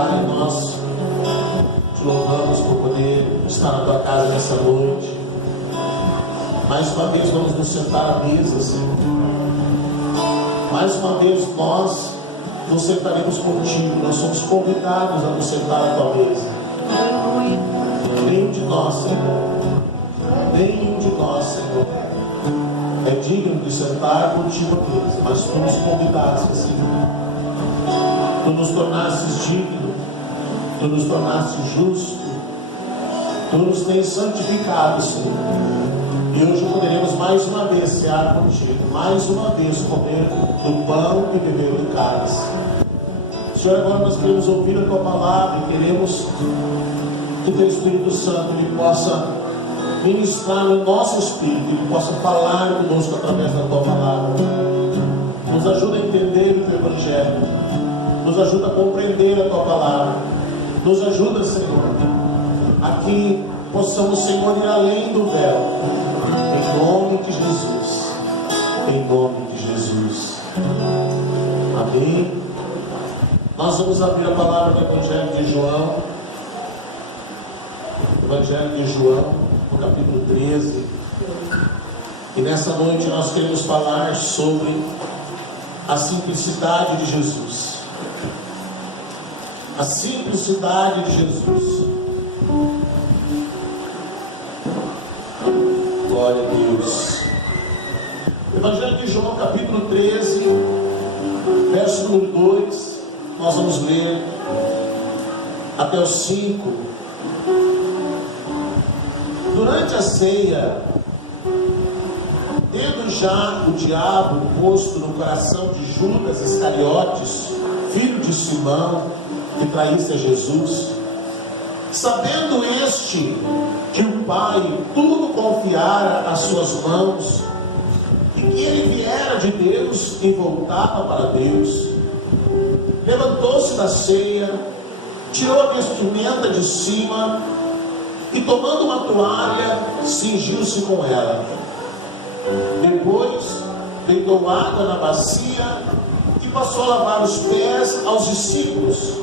Pai, nós te louvamos por poder estar na tua casa nessa noite. Mais uma vez vamos nos sentar à mesa, Senhor. Mais uma vez nós nos sentaremos contigo. Nós somos convidados a nos sentar à tua mesa. Nenhum de nós, Senhor, nenhum de nós, Senhor, é digno de sentar contigo à mesa, mas tu nos convidaste, Senhor. Tu nos tornastes digno, tu nos tornastes justo, tu nos tens santificado, Senhor. E hoje poderemos mais uma vez cear contigo, mais uma vez comer do pão e beber do cálice. Senhor, agora nós queremos ouvir a tua palavra e queremos que teu Espírito Santo ele possa ministrar no nosso espírito, ele possa falar conosco através da tua palavra. Nos ajuda a entender o teu evangelho, nos ajuda a compreender a tua palavra, nos ajuda, Senhor, a que possamos, Senhor, ir além do véu, em nome de Jesus, em nome de Jesus. Amém. Nós vamos abrir a palavra do Evangelho de João, Evangelho de João, no capítulo 13. E nessa noite nós queremos falar sobre a simplicidade de Jesus. A simplicidade de Jesus. Glória a Deus. Evangelho de João, capítulo 13, verso número 2. Nós vamos ler até o 5. Durante a ceia, tendo já o diabo posto no coração de Judas Iscariotes, filho de Simão, que traísse a Jesus, sabendo este que o Pai tudo confiara às suas mãos, e que ele viera de Deus e voltava para Deus, levantou-se da ceia, tirou a vestimenta de cima, e tomando uma toalha, cingiu-se com ela. Depois, deitou água na bacia e passou a lavar os pés aos discípulos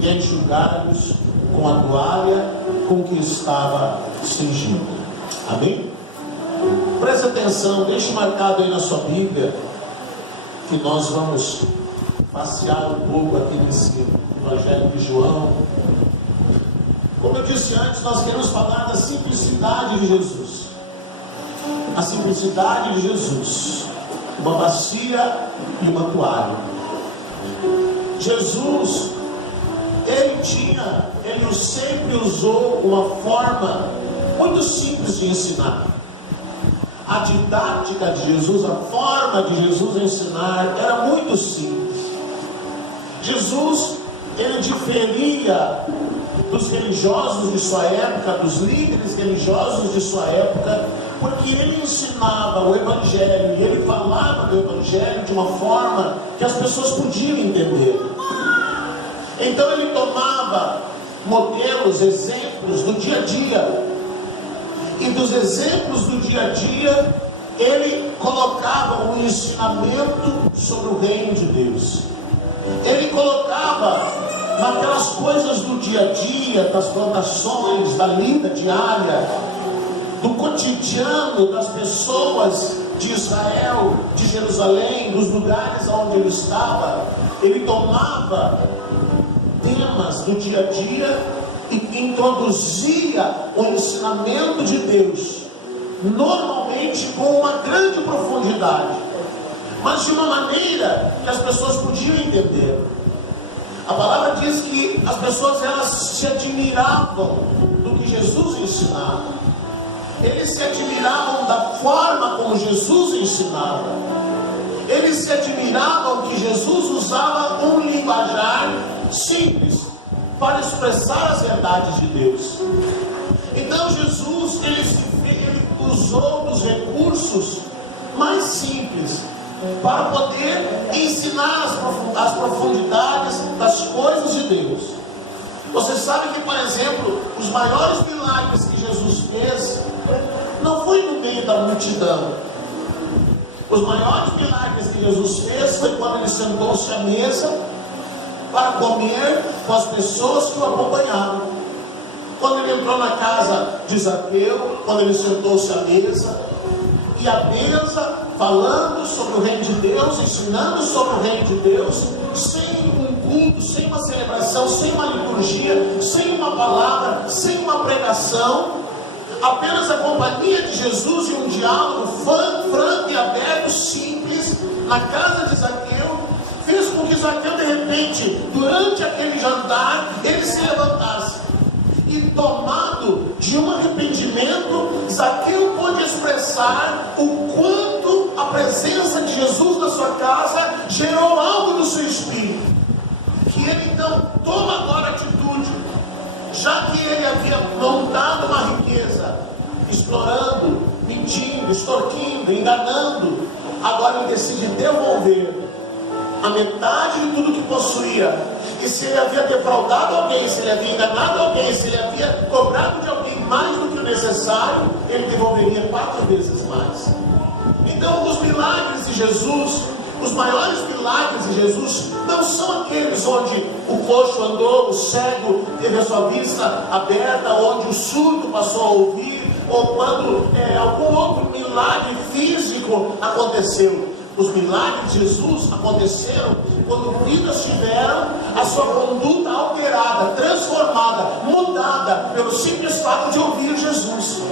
e a enxugá-los com a toalha com que estava cingido. Amém? Preste atenção, deixe marcado aí na sua Bíblia que nós vamos passear um pouco aqui nesse Evangelho de João. Como eu disse antes, nós queremos falar da simplicidade de Jesus. A simplicidade de Jesus. Uma bacia e uma toalha. Jesus, ele sempre usou uma forma muito simples de ensinar. A didática de Jesus, a forma de Jesus ensinar era muito simples. Jesus, ele diferia dos religiosos de sua época, dos líderes religiosos de sua época, porque ele ensinava o Evangelho e ele falava do Evangelho de uma forma que as pessoas podiam entender. Então ele tomava modelos, exemplos do dia a dia, e dos exemplos do dia a dia ele colocava um ensinamento sobre o reino de Deus. Ele colocava naquelas coisas do dia a dia, das plantações, da lida diária, do cotidiano das pessoas de Israel, de Jerusalém, dos lugares onde ele estava. Ele tomava temas do dia a dia e introduzia o ensinamento de Deus, normalmente com uma grande profundidade, mas de uma maneira que as pessoas podiam entender. A palavra diz que as pessoas elas se admiravam do que Jesus ensinava. Eles se admiravam da forma como Jesus ensinava. Eles se admiravam que Jesus usava um linguajar simples para expressar as verdades de Deus. Então Jesus ele usou dos recursos mais simples para poder ensinar as profundidades das coisas de Deus. Você sabe que, por exemplo, os maiores milagres que Jesus fez não foi no meio da multidão. Os maiores milagres que Jesus fez foi quando ele sentou-se à mesa para comer com as pessoas que o acompanhavam. Quando ele entrou na casa de Zaqueu, quando ele sentou-se à mesa, e à mesa, falando sobre o reino de Deus, ensinando sobre o reino de Deus, sem um culto, sem uma celebração, sem uma liturgia, sem uma palavra, sem uma pregação, apenas a companhia de Jesus e um diálogo franco e aberto, simples, na casa de Zaqueu, fez com que Zaqueu, de repente, durante aquele jantar, ele se levantasse. E tomado de um arrependimento, Zaqueu pôde expressar o quanto a presença de Jesus na sua casa gerou algo no seu espírito. Que ele então toma agora atitude, já que ele havia montado uma riqueza, explorando, mentindo, extorquindo, enganando, agora ele decide devolver a metade de tudo que possuía. E se ele havia defraudado alguém, se ele havia enganado alguém, se ele havia cobrado de alguém mais do que o necessário, ele devolveria 4 vezes mais. Então, os milagres de Jesus, os maiores milagres de Jesus, não são aqueles onde o coxo andou, o cego teve a sua vista aberta, onde o surdo passou a ouvir, ou quando algum outro milagre físico aconteceu. Os milagres de Jesus aconteceram quando vidas tiveram a sua conduta alterada, transformada, mudada, pelo simples fato de ouvir Jesus.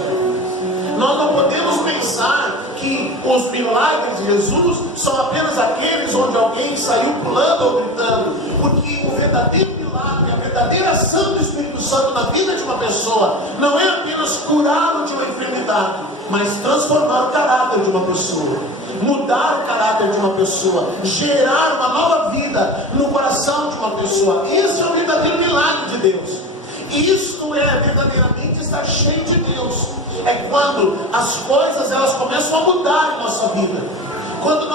Nós não podemos pensar que os milagres de Jesus são apenas aqueles onde alguém saiu pulando ou gritando, porque o verdadeiro milagre, a verdadeira ação do Espírito Santo na vida de uma pessoa não é apenas curá-lo de uma enfermidade, mas transformar o caráter de uma pessoa, mudar o caráter de uma pessoa, gerar uma nova vida no coração de uma pessoa. Esse é o verdadeiro milagre de Deus. Isto é verdadeiramente estar cheio de Deus. É quando as coisas elas começam a mudar em nossa vida. Quando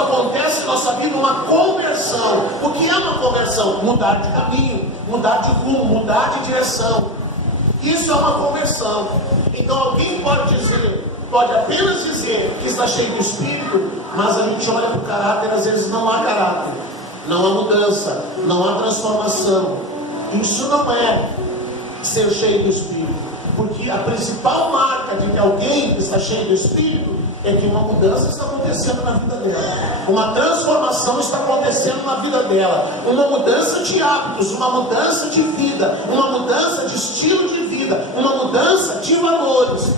acontece em nossa vida uma conversão. O que é uma conversão? Mudar de caminho, mudar de rumo, mudar de direção. Isso é uma conversão. Então alguém pode apenas dizer que está cheio do Espírito, mas a gente olha para o caráter, às vezes não há caráter, não há mudança, não há transformação. Isso não é ser cheio do Espírito, porque a principal marca de que alguém está cheio do Espírito é que uma mudança está acontecendo na vida dela, uma transformação está acontecendo na vida dela, uma mudança de hábitos, uma mudança de vida, uma mudança de estilo de vida, uma mudança de valores.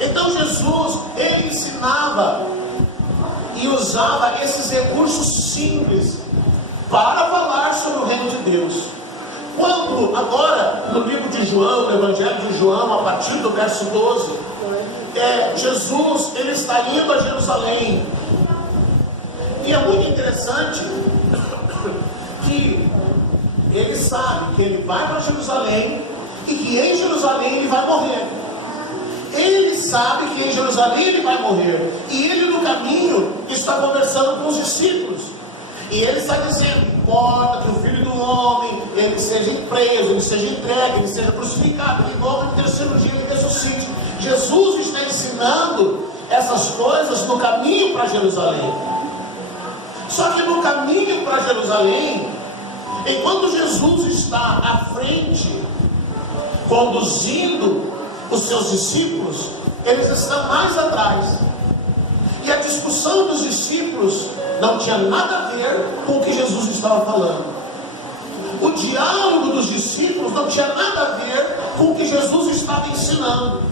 Então Jesus, ele ensinava e usava esses recursos simples para falar sobre o reino de Deus. Quando agora no livro de João, no Evangelho de João, a partir do verso 12, Jesus ele está indo a Jerusalém. E é muito interessante que ele sabe que ele vai para Jerusalém e que em Jerusalém ele vai morrer. Ele sabe que em Jerusalém ele vai morrer. E ele no caminho está conversando com os discípulos. E ele está dizendo: importa que o Filho do Homem ele seja preso, ele seja entregue, ele seja crucificado, ele volta no terceiro dia, ele ressuscite. Jesus está ensinando essas coisas no caminho para Jerusalém. Só que no caminho para Jerusalém, enquanto Jesus está à frente, conduzindo os seus discípulos, eles estão mais atrás. E a discussão dos discípulos não tinha nada a ver com o que Jesus estava falando. O diálogo dos discípulos não tinha nada a ver com o que Jesus estava ensinando.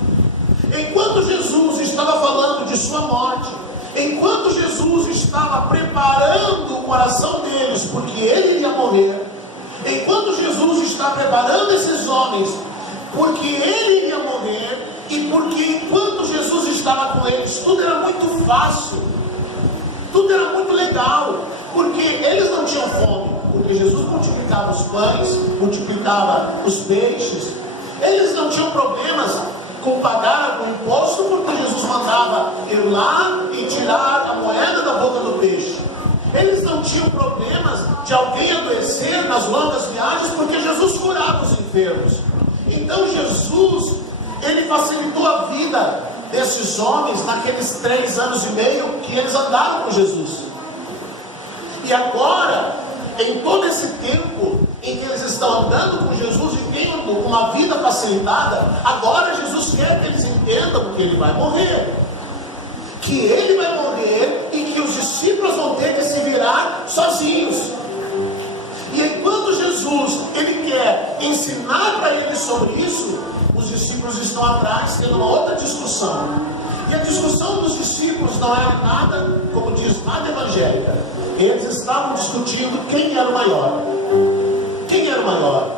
Enquanto Jesus estava falando de sua morte, enquanto Jesus estava preparando o coração deles, porque ele iria morrer, enquanto Jesus está preparando esses homens, porque ele iria morrer, e porque enquanto Jesus estava com eles, tudo era muito fácil, tudo era muito legal, porque eles não tinham fome, porque Jesus multiplicava os pães, multiplicava os peixes. Eles não tinham problemas com pagar o imposto, porque Jesus mandava ir lá e tirar a moeda da boca do peixe. Eles não tinham problemas de alguém adoecer nas longas viagens, porque Jesus curava os enfermos. Então Jesus, ele facilitou a vida desses homens naqueles 3 anos e meio que eles andaram com Jesus. E agora, em todo esse tempo em que eles estão andando com Jesus e tendo uma vida facilitada, agora Jesus quer que eles entendam que ele vai morrer. Que ele vai morrer e que os discípulos vão ter que se virar sozinhos. E enquanto Jesus, ele quer ensinar para eles sobre isso, os discípulos estão atrás tendo uma outra discussão. E a discussão dos discípulos não era nada, como diz, nada evangélica. Eles estavam discutindo quem era o maior. Quem era o maior?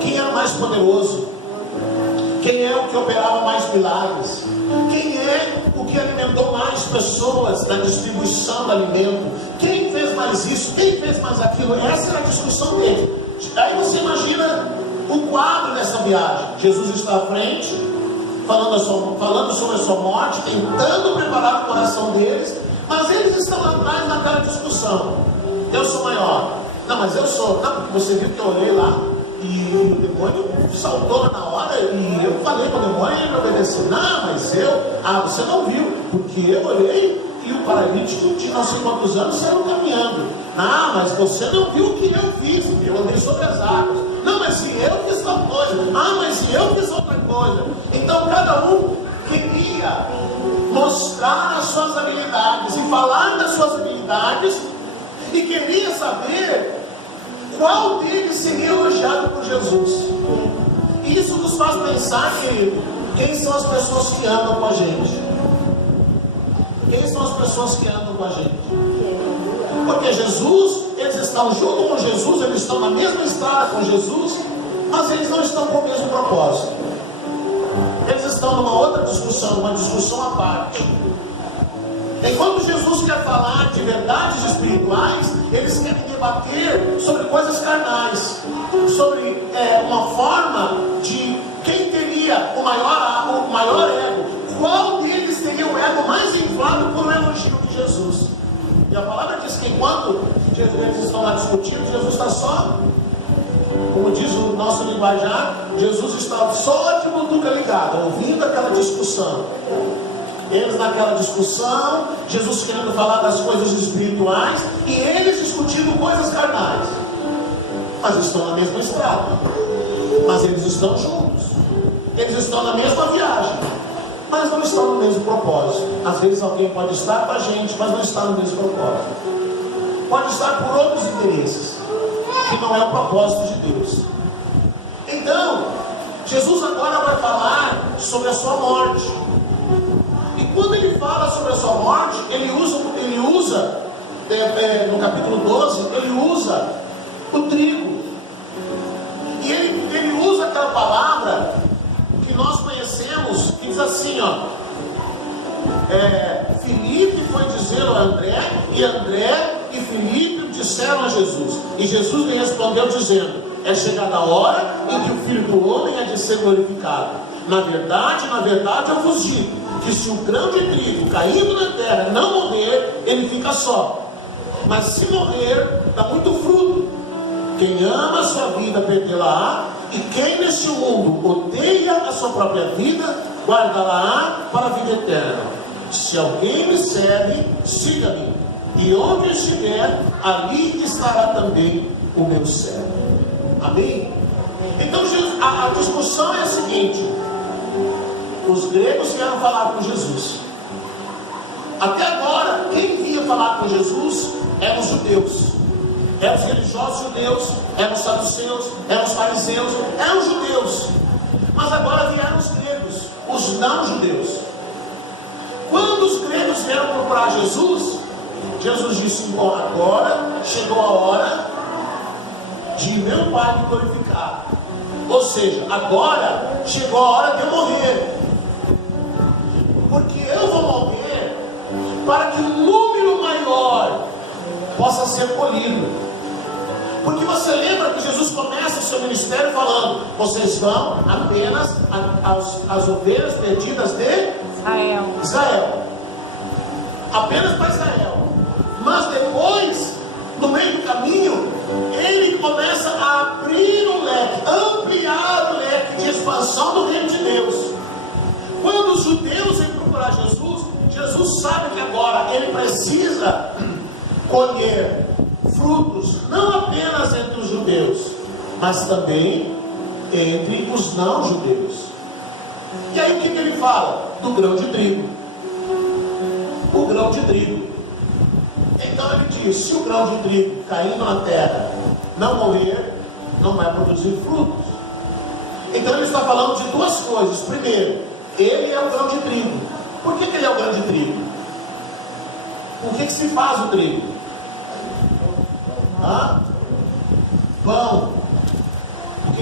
Quem era o mais poderoso? Quem é o que operava mais milagres? Quem é o que alimentou mais pessoas na distribuição do alimento? Quem fez mais isso? Quem fez mais aquilo? Essa era a discussão dele. Aí você imagina o quadro dessa viagem. Jesus está à frente, falando sobre a sua morte, tentando preparar o coração deles, mas eles estão atrás naquela discussão. Eu sou maior. Não, mas eu sou. Não, porque você viu que eu olhei lá e o demônio saltou na hora e eu falei para o demônio e ele me obedeceu. Não, mas você não viu, porque eu olhei e o paralítico de não sei quantos anos saiu caminhando. Ah, mas você não viu o que eu fiz, eu andei sobre as águas. Não, mas se eu fiz tal coisa. Ah, mas se eu fiz outra coisa. Então cada um queria mostrar as suas habilidades e falar das suas habilidades e queria saber qual deles seria elogiado por Jesus. E isso nos faz pensar que quem são as pessoas que andam com a gente? Quem são as pessoas que andam com a gente? Porque Jesus, eles estão junto com Jesus, eles estão na mesma estrada com Jesus, mas eles não estão com o mesmo propósito. Eles estão numa outra discussão, uma discussão à parte. Enquanto Jesus quer falar de verdades espirituais, eles querem debater sobre coisas carnais, sobre uma forma de quem teria o maior ego, qual deles teria o ego mais inflado por um elogio de Jesus. E a palavra diz que enquanto eles estão lá discutindo, Jesus está só, como diz o nosso linguajar, Jesus está só de butuca ligada, ouvindo aquela discussão. Eles naquela discussão, Jesus querendo falar das coisas espirituais e eles discutindo coisas carnais. Mas estão na mesma estrada. Mas eles estão juntos. Eles estão na mesma viagem. Mas não estão no mesmo propósito. Às vezes alguém pode estar com a gente, mas não está no mesmo propósito. Pode estar por outros interesses, que não é o propósito de Deus. Então, Jesus agora vai falar sobre a sua morte. E quando ele fala sobre a sua morte, ele usa no capítulo 12, ele usa o trigo. E ele usa aquela palavra que nós conhecemos, que diz assim, Filipe foi dizer a André, e André e Filipe disseram a Jesus. E Jesus lhe respondeu dizendo: é chegada a hora em que o Filho do Homem é de ser glorificado. Na verdade, eu vos digo, que se o grão de trigo caindo na terra não morrer, ele fica só. Mas se morrer, dá muito fruto. Quem ama a sua vida, perdê-la-á, e quem neste mundo odeia a sua própria vida, guardá-la-á para a vida eterna. Se alguém me segue, siga-me, e onde eu estiver, ali estará também o meu servo. Amém? Então a discussão é a seguinte: os gregos vieram falar com Jesus. Até agora, quem vinha falar com Jesus eram os judeus. Eram os religiosos judeus, eram os saduceus, eram os fariseus, eram os judeus. Mas agora vieram os gregos, os não judeus. Quando os gregos vieram procurar Jesus, Jesus disse: bom, agora chegou a hora de meu Pai me glorificar. Ou seja, agora chegou a hora de eu morrer. Porque eu vou morrer para que um número maior possa ser colhido. Porque você lembra que Jesus começa o seu ministério falando: vocês vão apenas às ovelhas perdidas de Israel. Apenas para Israel. Mas depois, no meio do caminho, ele começa a abrir o leque, ampliar o leque de expansão do reino de Deus. Quando os judeus vêm procurar Jesus, Jesus sabe que agora ele precisa colher frutos, não apenas mas também entre os não-judeus. E aí o que ele fala? Do grão de trigo. O grão de trigo. Então ele diz: se o grão de trigo caindo na terra não morrer, não vai produzir frutos. Então ele está falando de duas coisas. Primeiro, ele é o grão de trigo. Por que ele é o grão de trigo? Por que se faz o trigo? Pão. O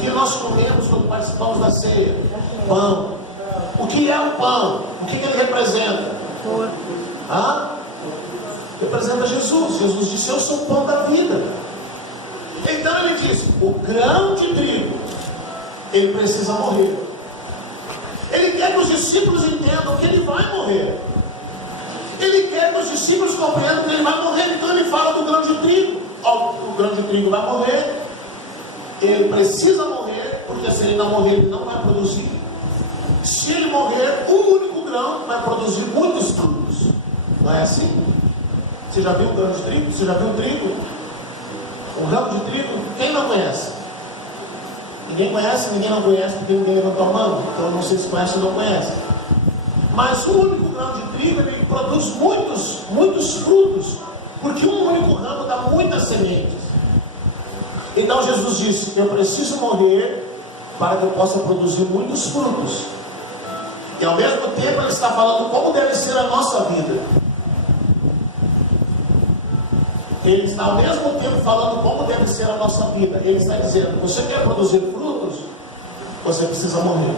que nós comemos quando participamos da ceia? Pão. O que é o pão? O que ele representa? Representa Jesus. Jesus disse: eu sou o pão da vida. Então ele diz: o grão de trigo, ele precisa morrer. Ele quer que os discípulos entendam que ele vai morrer. Ele quer que os discípulos compreendam que ele vai morrer. Então ele fala do grão de trigo. O grão de trigo vai morrer. Ele precisa morrer, porque se ele não morrer, ele não vai produzir. Se ele morrer, um único grão vai produzir muitos frutos. Não é assim? Você já viu um grão de trigo? Você já viu um trigo? Um ramo de trigo? Quem não conhece? Ninguém conhece, ninguém não conhece, porque ninguém levantou a mão. Então não sei se conhece ou não conhece. Mas um único grão de trigo, ele produz muitos frutos, porque um único ramo dá muitas sementes. Então Jesus disse: eu preciso morrer para que eu possa produzir muitos frutos. E ao mesmo tempo ele está falando como deve ser a nossa vida. Ele está ao mesmo tempo falando como deve ser a nossa vida. Ele está dizendo: você quer produzir frutos? Você precisa morrer.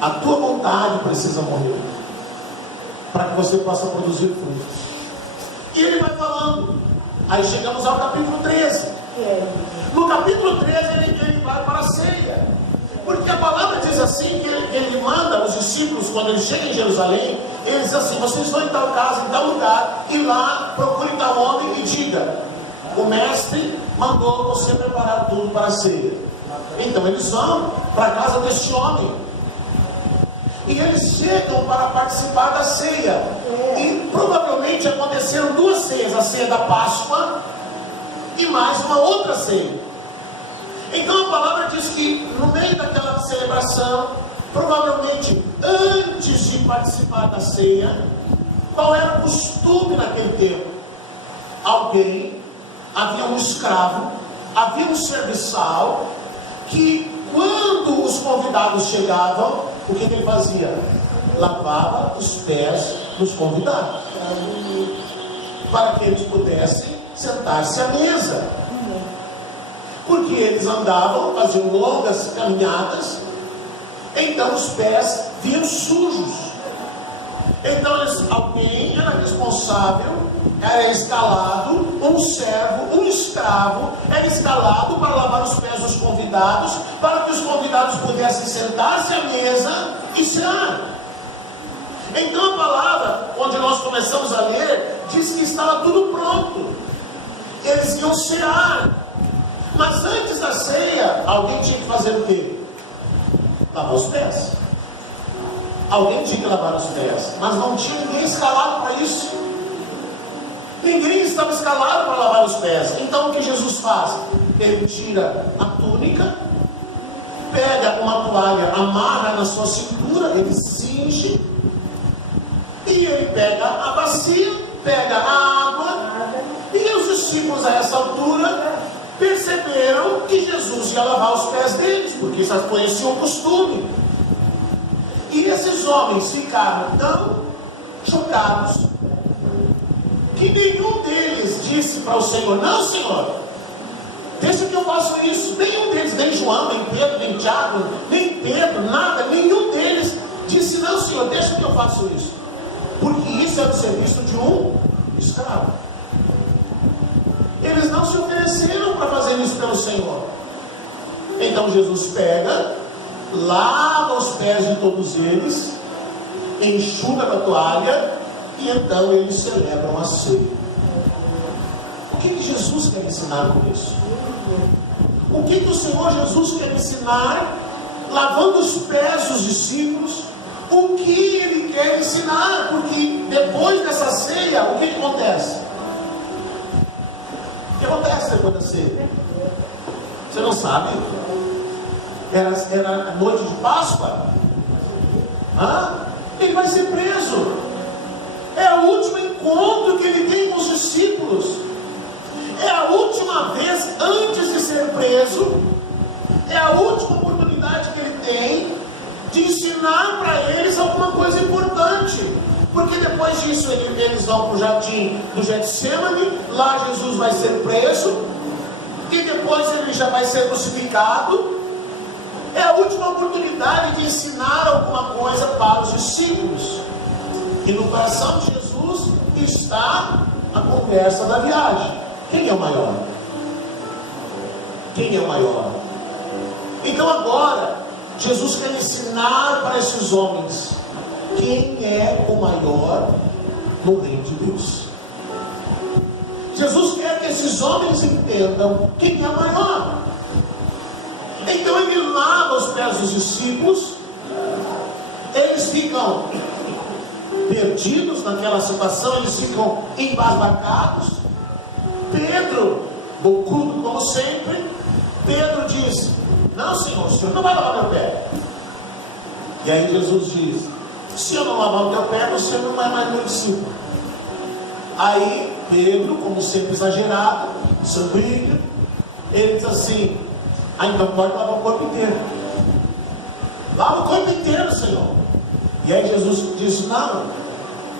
A tua vontade precisa morrer, para que você possa produzir frutos. E ele vai falando. Aí chegamos ao capítulo 13. No capítulo 13 ele vai para a ceia. Porque a palavra diz assim, que ele manda os discípulos, quando eles chegam em Jerusalém, ele diz assim: vocês vão em tal casa, em tal lugar, e lá procurem tal homem e diga: o mestre mandou você preparar tudo para a ceia. Então eles vão para a casa deste homem. E eles chegam para participar da ceia. E provavelmente aconteceram duas ceias: a ceia da Páscoa e mais uma outra ceia. Então a palavra diz que no meio daquela celebração, provavelmente antes de participar da ceia, qual era o costume naquele tempo? Havia um escravo, havia um serviçal, que quando os convidados chegavam, o que ele fazia? Lavava os pés dos convidados, para que eles pudessem sentar-se à mesa. Porque eles andavam, faziam longas caminhadas, então os pés vinham sujos. Então alguém era responsável, era escalado, um servo, um escravo, era escalado para lavar os pés dos convidados, para que os convidados pudessem sentar-se à mesa e cear. Então a palavra, onde nós começamos a ler, diz que estava tudo pronto. Eles iam cear. Mas antes da ceia, alguém tinha que fazer o quê? Lavar os pés. Alguém tinha que lavar os pés, mas não tinha ninguém escalado para isso. Ninguém estava escalado para lavar os pés. Então o que Jesus faz? Ele tira a túnica, pega uma toalha, amarra na sua cintura, ele cinge, e ele pega a bacia, pega a água, e os discípulos a essa altura perceberam que Jesus ia lavar os pés deles, porque já conheciam o costume. E esses homens ficaram tão chocados que nenhum deles disse para o Senhor: não, Senhor, deixa que eu faça isso. Nenhum deles, nem João, nem Pedro, nem Tiago, nem Pedro, nada, nenhum deles disse: não, Senhor, deixa que eu faça isso. Porque isso é o serviço de um escravo. Eles não se ofereceram para fazer isso pelo Senhor. Então Jesus pega, lava os pés de todos eles, enxuga com a toalha, e então eles celebram a ceia. O que Jesus quer ensinar com isso? O que o Senhor Jesus quer ensinar, lavando os pés dos discípulos? O que Ele quer ensinar? Porque depois dessa ceia, o que acontece? que acontece depois da ceia? Você não sabe? Era noite de Páscoa. Ele vai ser preso. É o último encontro que ele tem com os discípulos. É a última vez antes de ser preso. É a última oportunidade que ele tem de ensinar para eles alguma coisa importante. Porque depois disso eles vão para o jardim do Getsemane. Lá Jesus vai ser preso. E depois ele já vai ser crucificado. É a última oportunidade de ensinar alguma coisa para os discípulos. E no coração de Jesus está a conversa da viagem. Quem é o maior? Quem é o maior? Então agora, Jesus quer ensinar para esses homens quem é o maior no reino de Deus. Jesus quer que esses homens entendam quem é o maior. Então ele lava os pés dos discípulos. Eles ficam perdidos naquela situação, eles ficam embasbacados. Pedro, bocudo como sempre, Pedro diz: não, Senhor, o Senhor não vai lavar meu pé. E aí Jesus diz: se eu não lavar o teu pé, você não é mais meu discípulo. Aí Pedro, como sempre exagerado, sombrio, ele diz assim: então pode lavar o corpo inteiro. Lava o corpo inteiro, Senhor. E aí Jesus diz: não,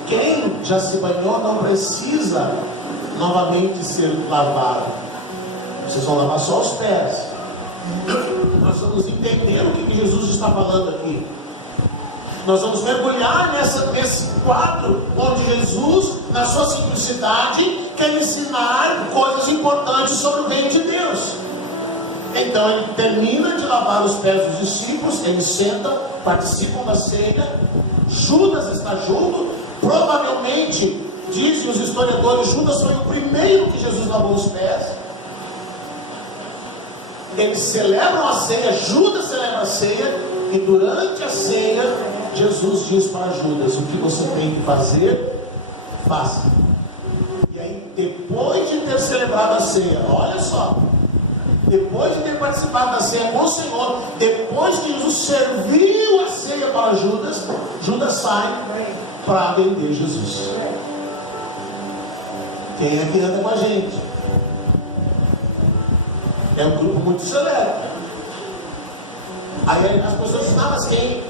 quem já se banhou não precisa novamente ser lavado. Vocês vão lavar só os pés. Nós vamos entender o que Jesus está falando aqui. Nós vamos mergulhar nesse quadro onde Jesus, na sua simplicidade, quer ensinar coisas importantes sobre o reino de Deus. Então ele termina de lavar os pés dos discípulos, eles sentam, participam da ceia. Judas está junto. Provavelmente, dizem os historiadores, Judas foi o primeiro que Jesus lavou os pés. Eles celebram a ceia, Judas celebra a ceia, e durante a ceia, Jesus diz para Judas: o que você tem que fazer, faça. E aí, depois de ter celebrado a ceia, olha só, depois de ter participado da ceia com o Senhor, depois que Jesus serviu a ceia para Judas, Judas sai para vender Jesus. Quem é que anda com a gente? É um grupo muito seleto. Aí as pessoas dizem: mas quem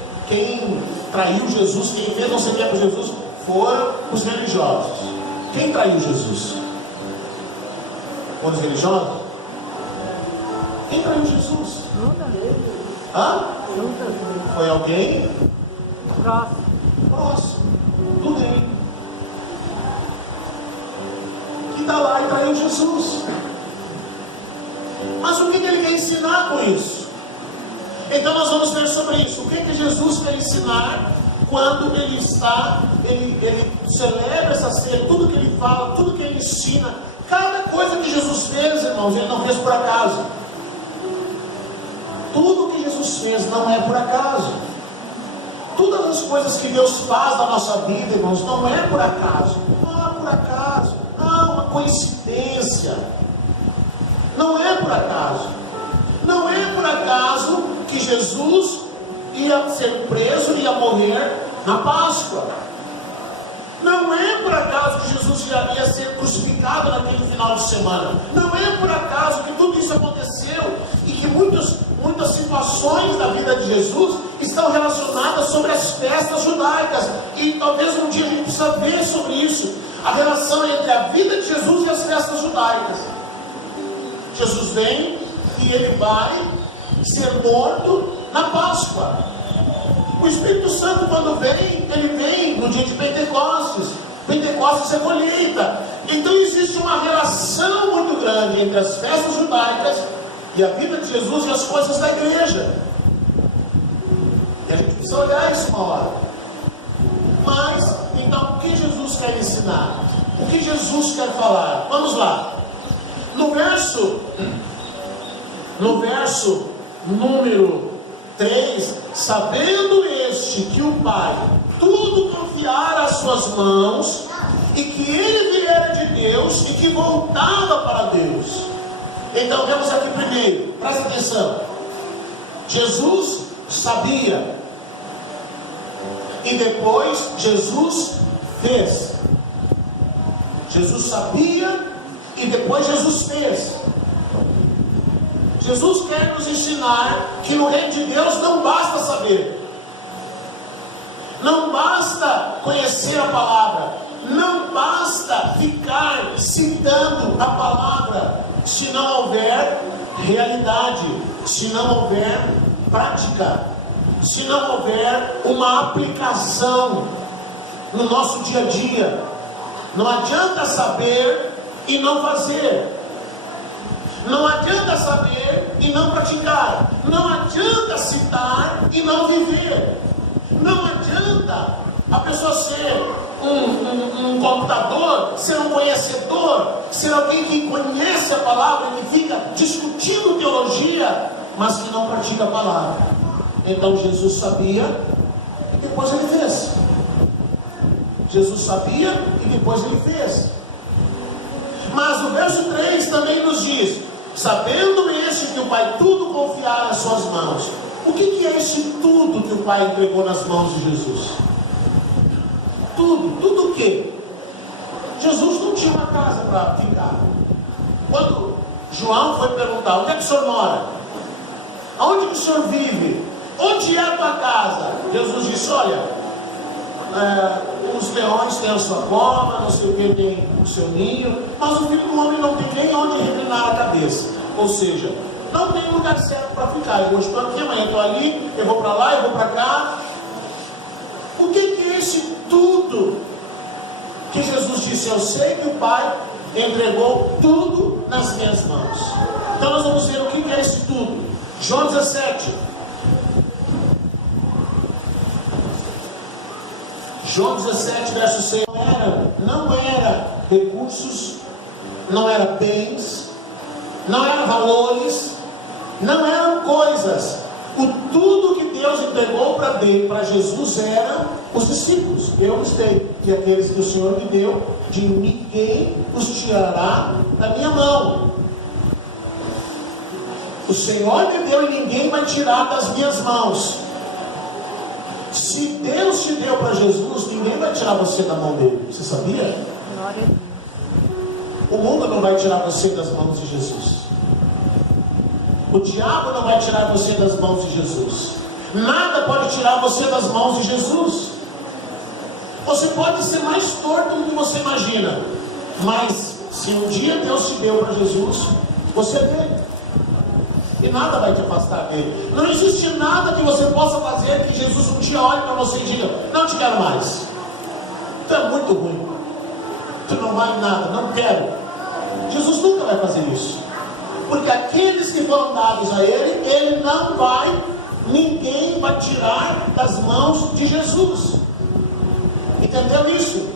traiu Jesus, quem fez não sei o que com Jesus, foram os religiosos. Quem traiu Jesus? Foram os religiosos? Quem traiu Jesus? Foi alguém próximo do reino, que está lá e traiu Jesus. Mas o que ele quer ensinar com isso? Então nós vamos ver sobre isso. O que Jesus quer ensinar quando ele celebra essa ceia, tudo que ele fala, tudo que ele ensina, cada coisa que Jesus fez, irmãos, ele não fez por acaso. Tudo que Jesus fez não é por acaso. Todas as coisas que Deus faz na nossa vida, irmãos, não é por acaso. Não é por acaso. Não é uma coincidência. Não é por acaso. Não é por acaso que Jesus ia ser preso, ia morrer na Páscoa. Não é por acaso que Jesus ia ser crucificado naquele final de semana. Não é por acaso que tudo isso aconteceu e que muitas situações da vida de Jesus estão relacionadas sobre as festas judaicas. E talvez um dia a gente precisa ver sobre isso, a relação entre a vida de Jesus e as festas judaicas. Jesus vem e ele vai ser morto na Páscoa. O Espírito Santo, quando vem, ele vem no dia de Pentecostes. Pentecostes é colheita. Então existe uma relação muito grande entre as festas judaicas e a vida de Jesus e as coisas da igreja. E a gente precisa olhar isso uma hora. Mas, então, o que Jesus quer ensinar? O que Jesus quer falar? Vamos lá. No verso número 3, sabendo este que o Pai tudo confiara às suas mãos, e que ele viera de Deus e que voltava para Deus. Então vemos aqui primeiro, presta atenção. Jesus sabia e depois Jesus fez. Jesus sabia e depois Jesus fez. Jesus quer nos ensinar que no reino de Deus não basta saber, não basta conhecer a palavra, não basta ficar citando a palavra, se não houver realidade, se não houver prática, se não houver uma aplicação no nosso dia a dia. Não adianta saber e não fazer. Não adianta saber e não praticar. Não adianta citar e não viver. Não adianta a pessoa ser um computador, ser um conhecedor, ser alguém que conhece a palavra e que fica discutindo teologia, mas que não pratica a palavra. Então Jesus sabia e depois ele fez. Jesus sabia e depois ele fez. Mas o verso 3 também nos diz: sabendo este que o Pai tudo confiara nas suas mãos. O que é esse tudo que o Pai entregou nas mãos de Jesus? Tudo o quê? Jesus não tinha uma casa para ficar. Quando João foi perguntar: onde é que o senhor mora? Aonde que o senhor vive? Onde é a tua casa? Jesus disse: olha, os leões têm a sua cova, não sei o que tem o seu ninho, mas o filho do homem não tem nem onde reclinar a cabeça. Ou seja, não tem lugar certo para ficar. Eu estou aqui, amanhã eu estou ali, eu vou para lá, eu vou para cá. O que é esse tudo que Jesus disse? Eu sei que o Pai entregou tudo nas minhas mãos. Então nós vamos ver o que é esse tudo. João 17. João 17, verso 6. Não era recursos, não era bens, não eram valores, não eram coisas. O tudo que Deus entregou para Jesus eram os discípulos. Eu os dei, e aqueles que o Senhor me deu, de ninguém os tirará da minha mão. O Senhor me deu e ninguém vai tirar das minhas mãos. Se Deus te deu para Jesus, ninguém vai tirar você da mão dele. Você sabia? O mundo não vai tirar você das mãos de Jesus. O diabo não vai tirar você das mãos de Jesus. Nada pode tirar você das mãos de Jesus. Você pode ser mais torto do que você imagina, mas se um dia Deus te deu para Jesus, você é dele. E nada vai te afastar dele. Não existe nada que você possa fazer que Jesus um dia olhe para você e diga: não te quero mais. Tu é muito ruim. Tu não vale nada, não quero. Jesus nunca vai fazer isso. Porque aqueles que foram dados a ele, ele não vai, ninguém vai tirar das mãos de Jesus. Entendeu isso?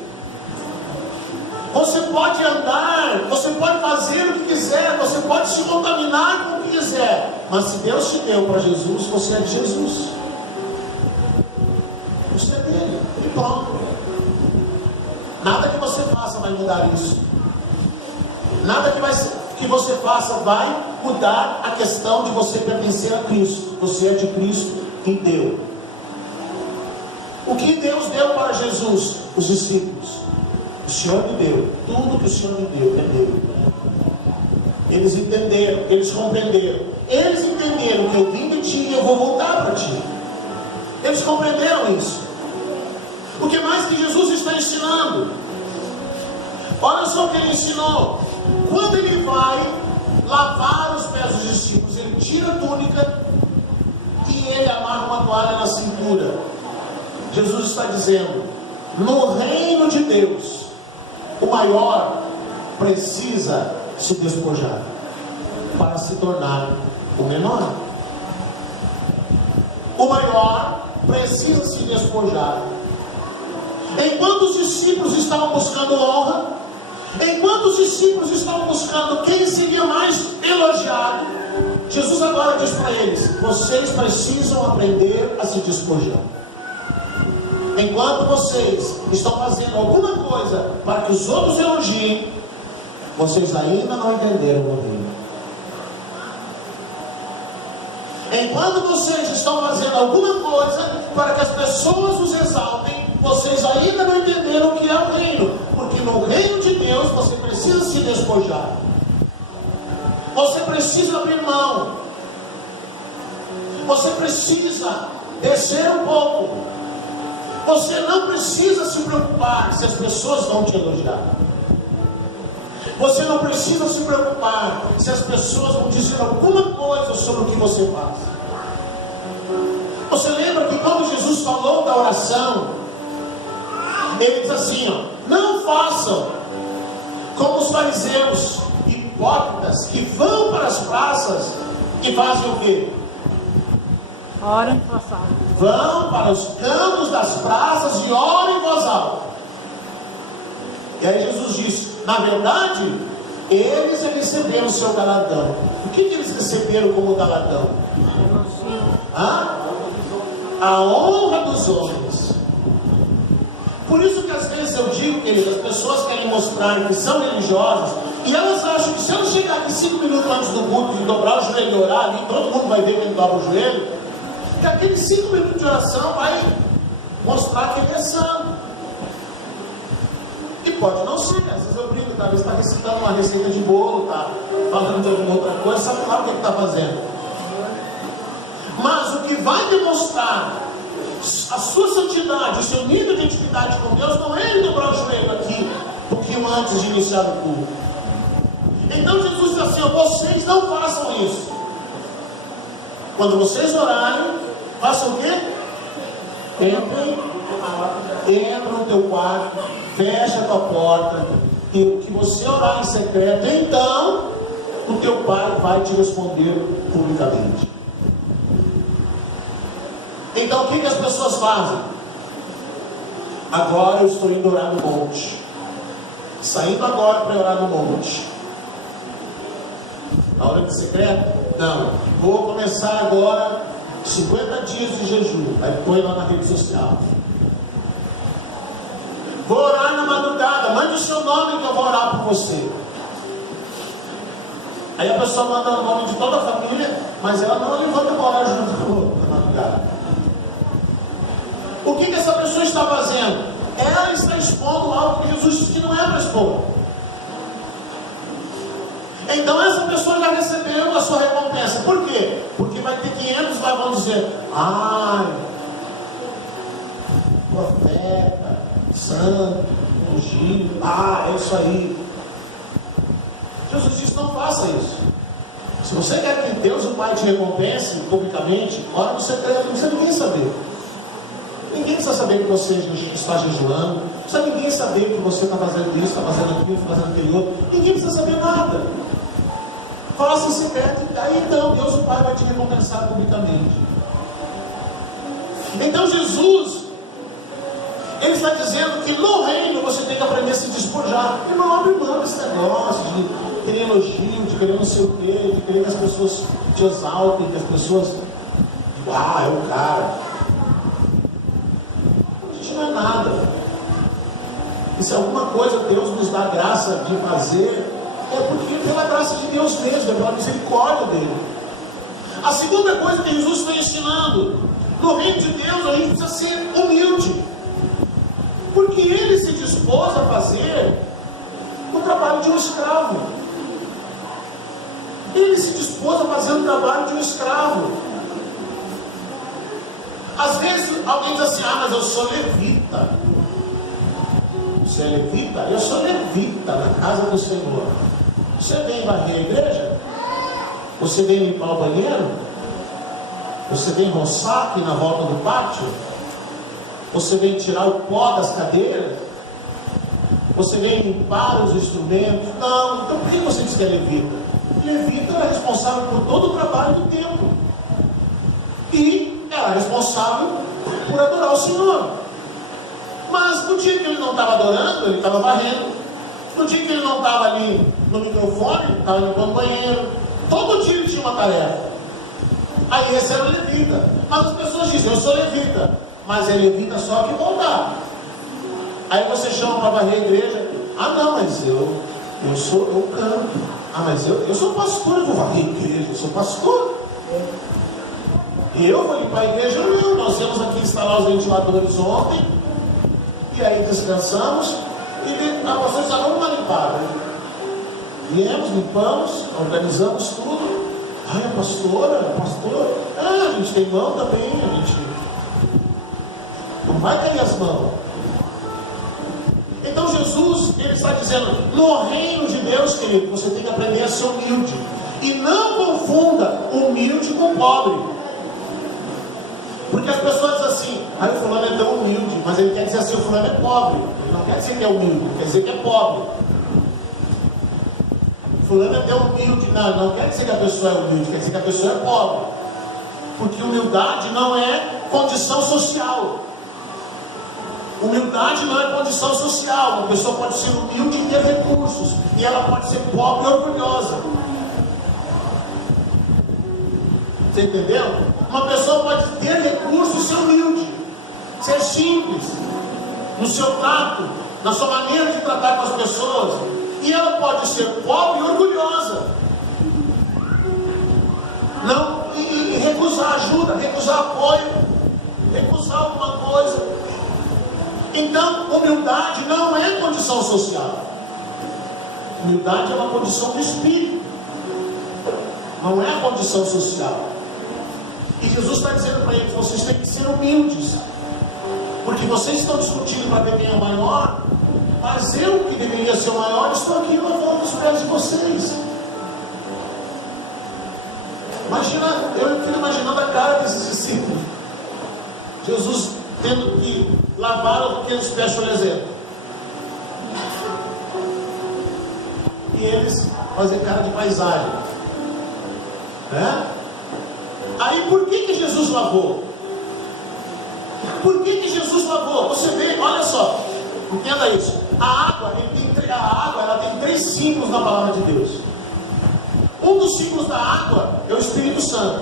Você pode andar, você pode fazer o que quiser, você pode se contaminar com o que quiser, mas se Deus te deu para Jesus, você é de Jesus. Você é dele, e pronto. Nada que você faça vai mudar isso. Nada que você faça vai mudar a questão de você pertencer a Cristo. Você é de Cristo e deu. O que Deus deu para Jesus? Os discípulos. O Senhor me deu. Tudo que o Senhor me deu é dele. Eles entenderam, eles compreenderam. Eles entenderam que eu vim de ti e eu vou voltar para ti. Eles compreenderam isso. O que mais que Jesus está ensinando? Olha só o que ele ensinou. Quando ele vai lavar os pés dos discípulos, ele tira a túnica e ele amarra uma toalha na cintura. Jesus está dizendo: no reino de Deus, o maior precisa se despojar para se tornar o menor. O maior precisa se despojar. Enquanto os discípulos estavam buscando honra, enquanto os discípulos estavam buscando quem seria mais elogiado, Jesus agora diz para eles: vocês precisam aprender a se despojar. Enquanto vocês estão fazendo alguma coisa para que os outros elogiem, vocês ainda não entenderam o reino. Enquanto vocês estão fazendo alguma coisa para que as pessoas os exaltem, vocês ainda não entenderam o que é o reino. Porque no reino de Deus você precisa se despojar. Você precisa abrir mão. Você precisa descer um pouco. Você não precisa se preocupar se as pessoas vão te elogiar. Você não precisa se preocupar se as pessoas vão dizer alguma coisa sobre o que você faz. Você lembra que quando Jesus falou da oração, ele diz assim, ó, não façam como os fariseus hipócritas que vão para as praças e fazem o quê? Ora em voz alta. Vão para os cantos das praças e oram em voz alta. E aí Jesus diz, na verdade, eles receberam o seu galardão. O que eles receberam como galardão? A honra dos homens. Por isso que às vezes eu digo, queridos, as pessoas querem mostrar que são religiosas e elas acham que se eu chegar aqui 5 minutos antes do culto e dobrar o joelho e orar ali, todo mundo vai ver que ele dobra o joelho, que aqueles 5 minutos de oração vai mostrar que ele é santo. E pode não ser, às vezes eu brinco, talvez está recitando uma receita de bolo, está falando de alguma outra coisa, sabe lá o que está fazendo. Mas o que vai demonstrar a sua santidade, o seu nível de intimidade com Deus, não é ele dobrar o joelho aqui, um pouquinho antes de iniciar o culto. Então Jesus diz assim, vocês não façam isso. Quando vocês orarem, façam o quê? Entra no teu quarto, fecha a tua porta, e o que você orar em secreto, então o teu pai vai te responder publicamente. Então o que as pessoas fazem? Agora eu estou indo orar no monte, saindo agora para orar no monte. Na hora de secreto? Não, vou começar agora 50 dias de jejum. Aí põe lá na rede social. Vou orar na madrugada, mande o seu nome que eu vou orar por você. Aí a pessoa manda o nome de toda a família, mas ela não levanta para orar junto na madrugada. O que essa pessoa está fazendo? Ela está expondo algo que Jesus disse que não é para expor. Então essa pessoa já recebeu a sua recompensa. Por quê? Porque vai ter 500 lá vão dizer, ai, profeta, santo, ungido, é isso aí. Jesus disse, não faça isso. Se você quer que Deus, o Pai, te recompense publicamente, ora no secreto, não precisa ninguém saber. Ninguém precisa saber que você está jejuando, não precisa ninguém saber que você está fazendo isso, está fazendo aquilo, está fazendo aquele outro. Ninguém precisa saber nada. Faça em secreto, e daí então Deus, o Pai, vai te recompensar publicamente. Então Jesus, ele está dizendo que no reino você tem que aprender a se despojar. E não abre mão desse negócio de querer elogio, de querer não sei o quê, de querer que as pessoas te exaltem, que as pessoas, é o cara. A gente não é nada. E se alguma coisa Deus nos dá graça de fazer, é porque é pela graça de Deus mesmo, é pela misericórdia dele. A segunda coisa que Jesus está ensinando, no reino de Deus a gente precisa ser humilde, porque ele se dispôs a fazer o trabalho de um escravo. Ele se dispôs a fazer o trabalho de um escravo. Às vezes alguém diz assim, mas eu sou levita. Você é levita? Eu sou levita na casa do Senhor. Você vem varrer a igreja? Você vem limpar o banheiro? Você vem roçar aqui na volta do pátio? Você vem tirar o pó das cadeiras? Você vem limpar os instrumentos? Não, então por que você diz que é levita? Levita era responsável por todo o trabalho do templo. E era responsável por adorar o Senhor. Mas no dia que ele não estava adorando, ele estava varrendo. No dia que ele não estava ali no microfone, ele estava limpando o banheiro. Todo dia ele tinha uma tarefa. Aí esse era o levita. Mas as pessoas dizem, eu sou levita. Mas é levita só que voltar. Aí você chama para varrer a igreja. Não, mas eu canto. Mas eu sou pastor, eu vou varrer a igreja, eu sou pastor. E eu vou limpar a igreja, nós viemos aqui instalar os ventiladores ontem, e aí descansamos, e vocês já vão uma limpada. Viemos, limpamos, organizamos tudo. Ai, a pastora, a gente tem mão também, a gente não vai cair as mãos. Então Jesus, ele está dizendo, no reino de Deus, querido, você tem que aprender a ser humilde. E não confunda humilde com pobre. Porque as pessoas dizem assim, o fulano é tão humilde, mas ele quer dizer assim, o fulano é pobre. Ele não quer dizer que é humilde, quer dizer que é pobre. Fulano é tão humilde, não quer dizer que a pessoa é humilde, quer dizer que a pessoa é pobre. Porque humildade não é condição social. Humildade não é condição social. Uma pessoa pode ser humilde e ter recursos, e ela pode ser pobre e orgulhosa. Você entendeu? Uma pessoa pode ter recursos e ser humilde, ser simples no seu trato, na sua maneira de tratar com as pessoas, e ela pode ser pobre e orgulhosa, e recusar ajuda, recusar apoio, recusar alguma coisa. Então, humildade não é condição social. Humildade é uma condição do espírito, não é a condição social. E Jesus está dizendo para eles, vocês têm que ser humildes, porque vocês estão discutindo para ver quem é o maior, mas eu, que deveria ser o maior, estou aqui lavando os pés de vocês. Imagina, eu fico imaginando a cara desses discípulos, Jesus tendo que lavar aqueles pés, por exemplo, e eles fazem cara de paisagem, né? Aí por que Jesus lavou? Por que Jesus lavou? Você vê, olha só, entenda isso. A água ela tem 3 símbolos na palavra de Deus. Um dos símbolos da água é o Espírito Santo.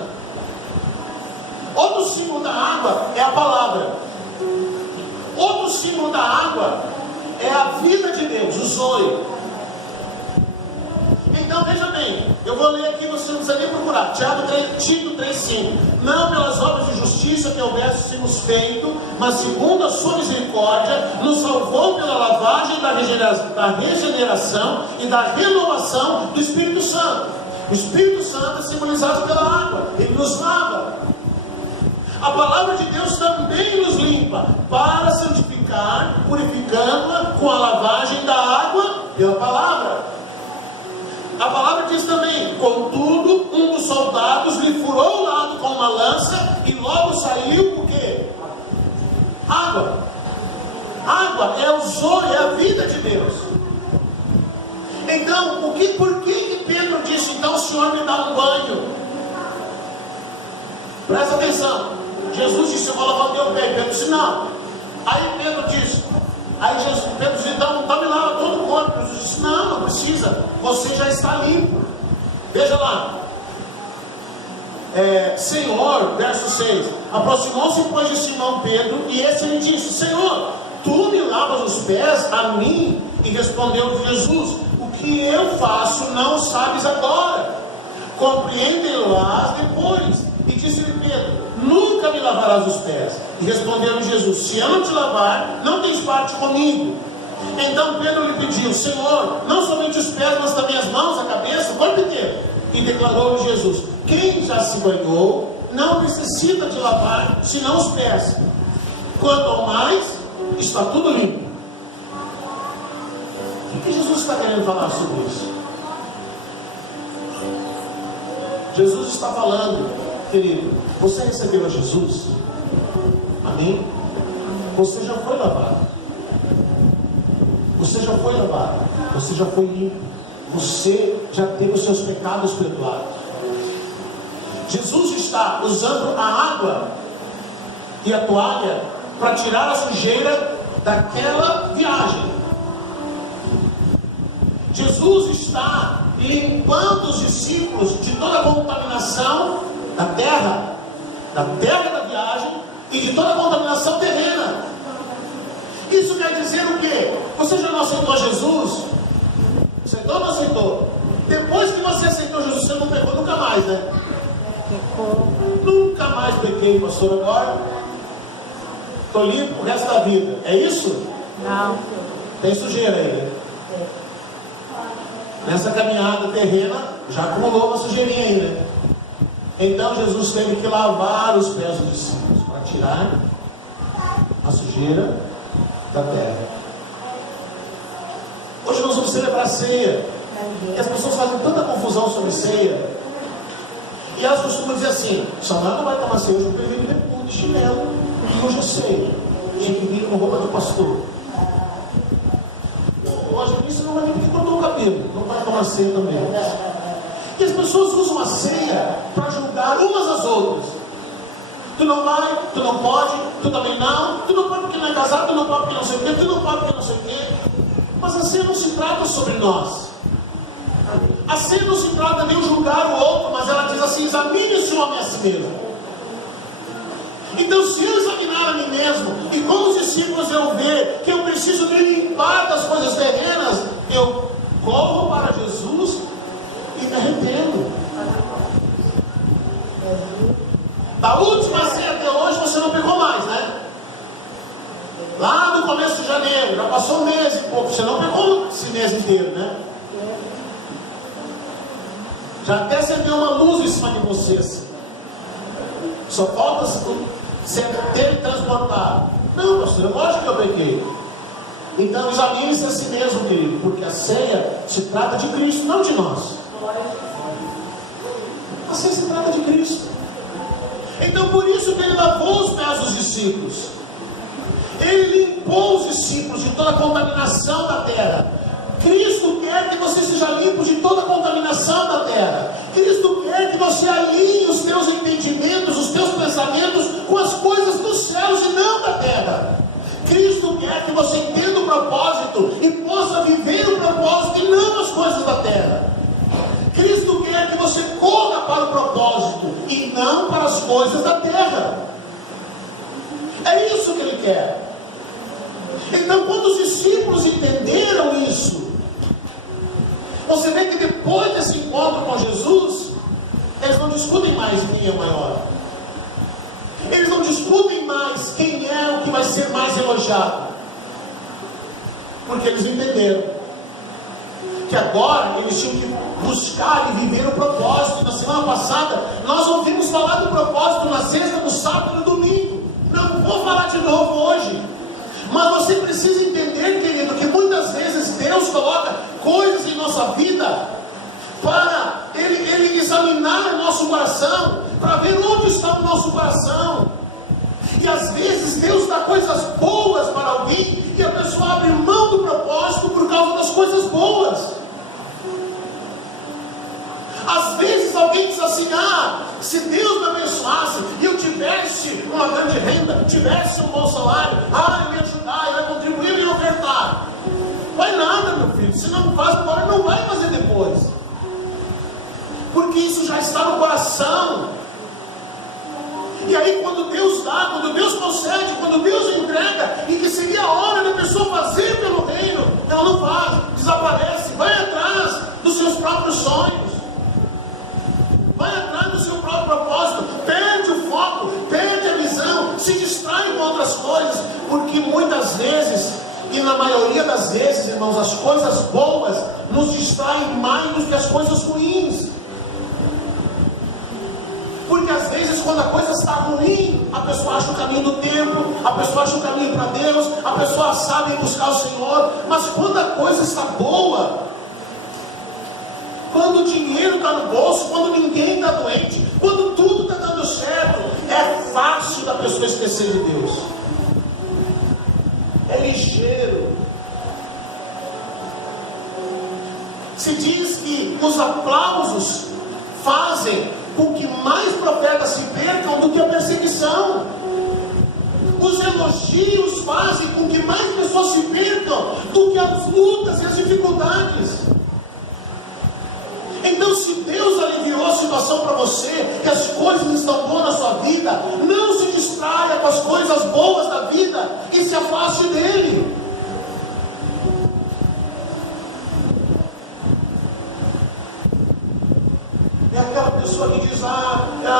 Outro símbolo da água é a palavra. Outro símbolo da água é a vida de Deus, o zoe. Então veja bem, eu vou ler aqui, você não precisa nem procurar. Tito 3,5. Não pelas obras de justiça que houvéssemos feito, mas segundo a sua misericórdia, nos salvou pela lavagem da regeneração e da renovação do Espírito Santo. O Espírito Santo é simbolizado pela água, ele nos lava. A palavra de Deus também nos limpa, para santificar, purificando-a com a lavagem da água pela palavra. A palavra diz também, contudo, um dos soldados lhe furou o lado com uma lança e logo saiu o quê? Água. Água é o zoe, é a vida de Deus. Então, por que Pedro disse, então o Senhor me dá um banho? Presta atenção. Jesus disse, eu vou lavar o teu pé. Pedro disse, não. Aí Pedro disse, Pedro disse, então me lava todo o corpo. Jesus disse, não precisa, você já está limpo. Veja lá, Senhor, verso 6, aproximou-se pois de Simão Pedro, e esse lhe disse, Senhor, tu me lavas os pés a mim? E respondeu Jesus, o que eu faço não sabes agora, compreende-las depois. E disse-lhe Pedro, nunca me lavarás os pés. E respondeu-lhe Jesus, se eu não te lavar, não tens parte comigo. Então Pedro lhe pediu, Senhor, não somente os pés, mas também as mãos, a cabeça, o corpo inteiro. E declarou-lhe Jesus, quem já se banhou, não necessita de lavar, senão os pés. Quanto ao mais, está tudo limpo. O que Jesus está querendo falar sobre isso? Jesus está falando, querido, você recebeu a Jesus? Amém? Você já foi lavado. Você já foi lavado. Você já foi limpo. Você já teve os seus pecados perdoados. Jesus está usando a água e a toalha para tirar a sujeira daquela viagem. Jesus está limpando os discípulos de toda a contaminação da terra da viagem e de toda a contaminação terrena. Isso quer dizer o quê? Você já não aceitou Jesus? Aceitou ou não aceitou? Depois que você aceitou Jesus, você não pecou nunca mais, né? Pecou. Nunca mais pequei, pastor, agora estou limpo o resto da vida. É isso? Não. Tem sujeira aí, né? Nessa caminhada terrena, já acumulou uma sujeirinha aí, né? Então Jesus teve que lavar os pés dos discípulos para tirar a sujeira da terra. Hoje nós vamos celebrar a ceia. E as pessoas fazem tanta confusão sobre ceia. E elas costumam dizer assim: Samuel não vai tomar ceia hoje porque ele vem de bermuda, de chinelo, e hoje é ceia. E ele vira com roupa de pastor. Hoje isso não vai vir porque cortou o cabelo, não vai tomar ceia também. E as pessoas usam a ceia para julgar umas às outras. Tu não vai, tu não pode, tu também não, tu não pode porque não é casado, tu não pode porque não sei o quê, tu não pode porque não sei o quê. Mas a ceia não se trata sobre nós. A ceia não se trata nem de julgar o outro, mas ela diz assim: examine-se o homem a si mesmo. Então, se eu examinar a mim mesmo, e com os discípulos eu ver que eu preciso me limpar das coisas terrenas, eu corro para Jesus e me arrependo. Da última ceia até hoje você não pecou mais, né? Lá no começo de janeiro, já passou um mês e pouco, você não pecou esse mês inteiro, né? Já até acendeu uma luz em cima de você, assim. Só falta ser teletransportado. Não, pastor, lógico que eu pequei. Então examine-se a si mesmo, querido, porque a ceia se trata de Cristo, não de nós. A ceia se trata de Cristo. Então por isso que ele lavou os pés dos discípulos. Ele limpou os discípulos de toda a contaminação da terra. Cristo quer que você seja limpo de toda a contaminação da terra. Cristo quer que você alinhe os teus entendimentos, os teus pensamentos com as coisas dos céus e não da terra. Cristo quer que você entenda o propósito e possa viver o propósito e não as coisas da terra. Cristo quer que você corra para o propósito e não para as coisas da terra. É isso que Ele quer. Então, quando os discípulos entenderam isso, você vê que depois desse encontro com Jesus, eles não discutem mais quem é o maior. Eles não discutem mais quem é o que vai ser mais elogiado. Porque eles entenderam que agora eles tinham que buscar e viver o propósito. Na semana passada, nós ouvimos falar do propósito na sexta, no sábado e no domingo. Não vou falar de novo hoje. Mas você precisa entender, querido, que muitas vezes Deus coloca coisas em nossa vida para Ele examinar o nosso coração, para ver onde está o nosso coração. E às vezes Deus dá coisas boas para alguém e a pessoa abre mão do propósito por causa das coisas boas. Às vezes alguém diz assim: se Deus me abençoasse e eu tivesse uma grande renda, tivesse um bom salário, eu ia ajudar, eu ia contribuir, eu ia ofertar. Vai nada, meu filho. Se não faz agora, não vai fazer depois. Porque isso já está no coração. E aí quando Deus dá, quando Deus concede, quando Deus entrega, e que seria a hora da pessoa fazer pelo reino, ela não faz, desaparece, vai atrás dos seus próprios sonhos, vai atrás do seu próprio propósito, perde o foco, perde a visão, se distrai com outras coisas, porque muitas vezes, e na maioria das vezes, irmãos, as coisas boas nos distraem mais do que as coisas ruins. Porque às vezes quando a coisa está ruim, a pessoa acha o caminho do templo, a pessoa acha o caminho para Deus, a pessoa sabe buscar o Senhor. Mas quando a coisa está boa, quando o dinheiro está no bolso, quando ninguém está doente, quando tudo está dando certo, é fácil da pessoa esquecer de Deus. É ligeiro. Se diz que os aplausos fazem com que mais profetas se percam do que a perseguição. Os elogios fazem com que mais pessoas se percam do que as lutas e as dificuldades. Então, se Deus aliviou a situação para você, que as coisas estão boas na sua vida, não se distraia com as coisas boas da vida e se afaste dele. É aquela pessoa que diz,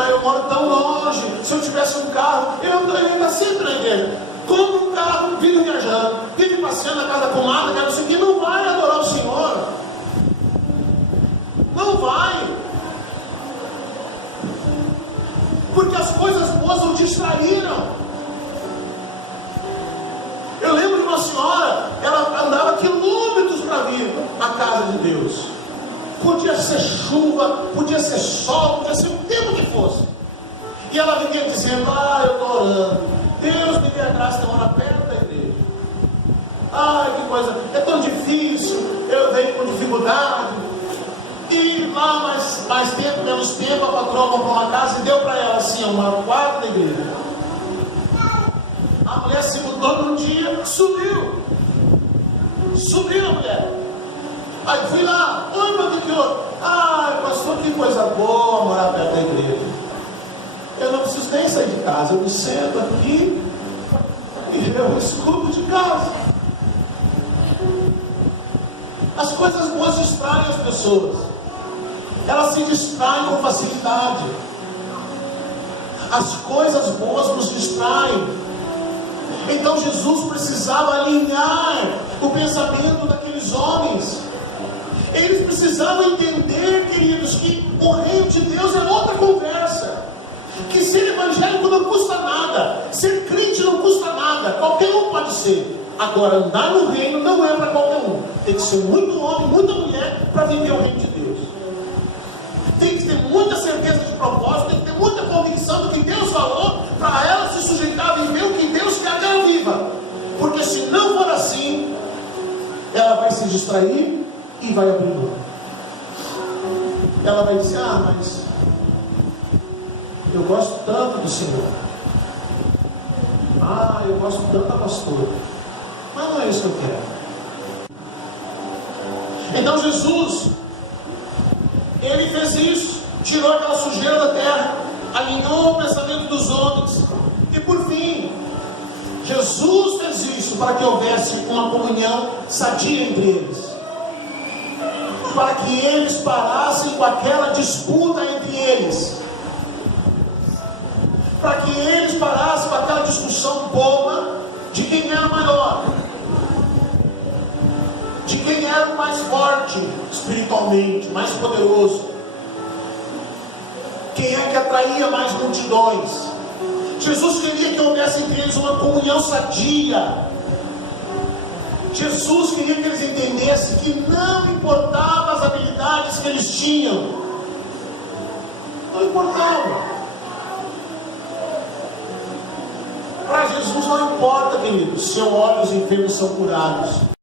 eu moro tão longe, se eu tivesse um carro, ele está sempre na igreja. Compra um carro, vive viajando, vive passeando na casa da comadre, não sei o que, não vai adorar o Senhor. Não vai. Porque as coisas boas o distraíram. Eu lembro de uma senhora, ela andava quilômetros para vir à casa de Deus. Podia ser chuva, podia ser sol, podia ser o tempo que fosse. E ela vivia dizendo, eu estou orando, Deus me dê a graça de morar perto da igreja. Que coisa, é tão difícil, eu venho com dificuldade. E lá mais tempo, menos tempo, a patroa comprou uma casa e deu para ela assim, uma quarta da igreja. A mulher se mudou num dia, subiu a mulher. Aí fui lá, oi meu Deus, pastor, que coisa boa morar perto da igreja. Eu não preciso nem sair de casa, eu me sento aqui e eu escuto de casa. As coisas boas distraem as pessoas. Elas se distraem com facilidade. As coisas boas nos distraem. Então Jesus precisava alinhar o pensamento daqueles homens. Eles precisavam entender, queridos, que o reino de Deus é outra conversa. Que ser evangélico não custa nada. Ser crente não custa nada. Qualquer um pode ser. Agora, andar no reino não é para qualquer um. Tem que ser muito homem, muita mulher para viver o reino de Deus. Tem que ter muita certeza de propósito, tem que ter muita convicção do que Deus falou, para ela se sujeitar a viver o que Deus quer que ela viva. Porque se não for assim, ela vai se distrair e vai abrir mão. Ela vai dizer, mas eu gosto tanto do Senhor. Eu gosto tanto da pastora. Mas não é isso que eu quero. Então Jesus, ele fez isso, tirou aquela sujeira da terra, alinhou o pensamento dos homens, e por fim, Jesus fez isso para que houvesse uma comunhão sadia entre eles, para que eles parassem com aquela disputa entre eles, para que eles parassem com aquela discussão boba de quem era maior, de quem era o mais forte espiritualmente, mais poderoso, quem é que atraía mais multidões. Jesus queria que houvesse entre eles uma comunhão sadia. Jesus queria que eles entendessem que não importava as habilidades que eles tinham, não importava. Para Jesus não importa, queridos, se olhos enfermos são curados.